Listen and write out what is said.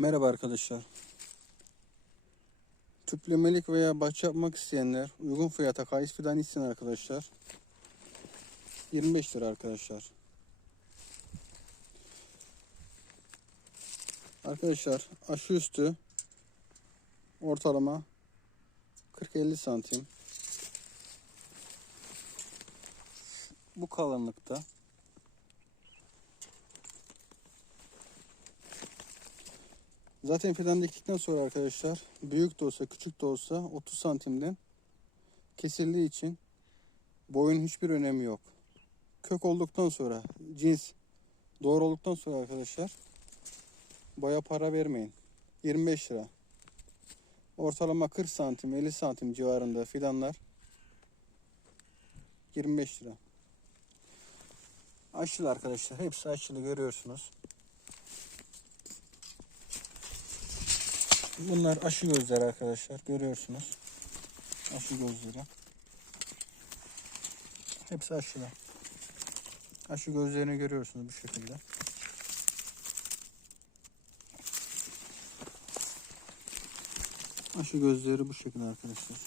Merhaba arkadaşlar. Tüplemelik veya bahçe yapmak isteyenler uygun fiyata kayıs fidan isteyen arkadaşlar 25 lira arkadaşlar. Arkadaşlar aşı üstü ortalama 40-50 santim. Bu kalınlıkta. Zaten fidan diktikten sonra arkadaşlar büyük de olsa küçük de olsa 30 santimden kesildiği için boyun hiçbir önemi yok. Kök olduktan sonra cins doğru olduktan sonra arkadaşlar boya para vermeyin. 25 lira. Ortalama 40 santim 50 santim civarında fidanlar 25 lira. Aşılı arkadaşlar hepsi aşılı görüyorsunuz. Bunlar aşı gözleri arkadaşlar. Görüyorsunuz. Aşı gözleri. Hepsi aşılı. Aşı gözlerini görüyorsunuz bu şekilde. Aşı gözleri bu şekilde arkadaşlar.